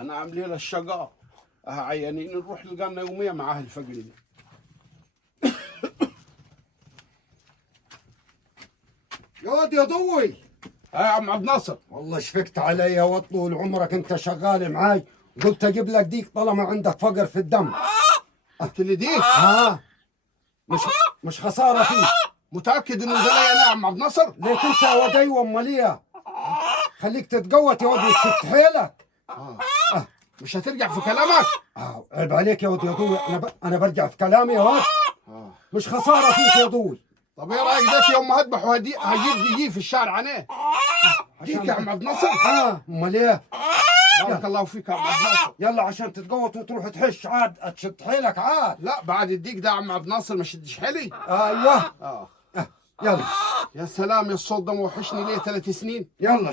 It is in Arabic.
انا عامل لها الشقاء عيانين نروح لقانا يومية مع اهل الفقرين. يا واد يا ضوي، يا عم عبد الناصر، والله شفقت علي يا واد، طول عمرك انت شغال معاي، قلت اجيب لك ديك طالما عندك فقر في الدم. قلت لي ديك؟ مش خساره فيك. متاكد انه ده ليا انا يا عم عبد الناصر؟ ليك انت يا واد. ايوه امال ايه؟ خليك تتقوت يا واد وتشد حيلك. مش هترجع في كلامك؟ عيب عليك يا واد يا ضوي، انا برجع في كلامي يا واد. مش خساره فيك يا ضوي. طب ايه رايك داك يوم ما هذبح هجيب دي في الشارع عناه؟ ديك يا عم عبد الناصر؟ امال ايه؟ بارك الله فيك يا عم عبد الناصر. يلا عشان تتقوت وتروح تحش عاد، تشد حيلك عاد. لا بعد الديك ده يا عم عبد الناصر ما شدش حيلي. ايوه. يلا. يا سلام، يا الصوت ده موحشني ليه 3 سنين. يلا.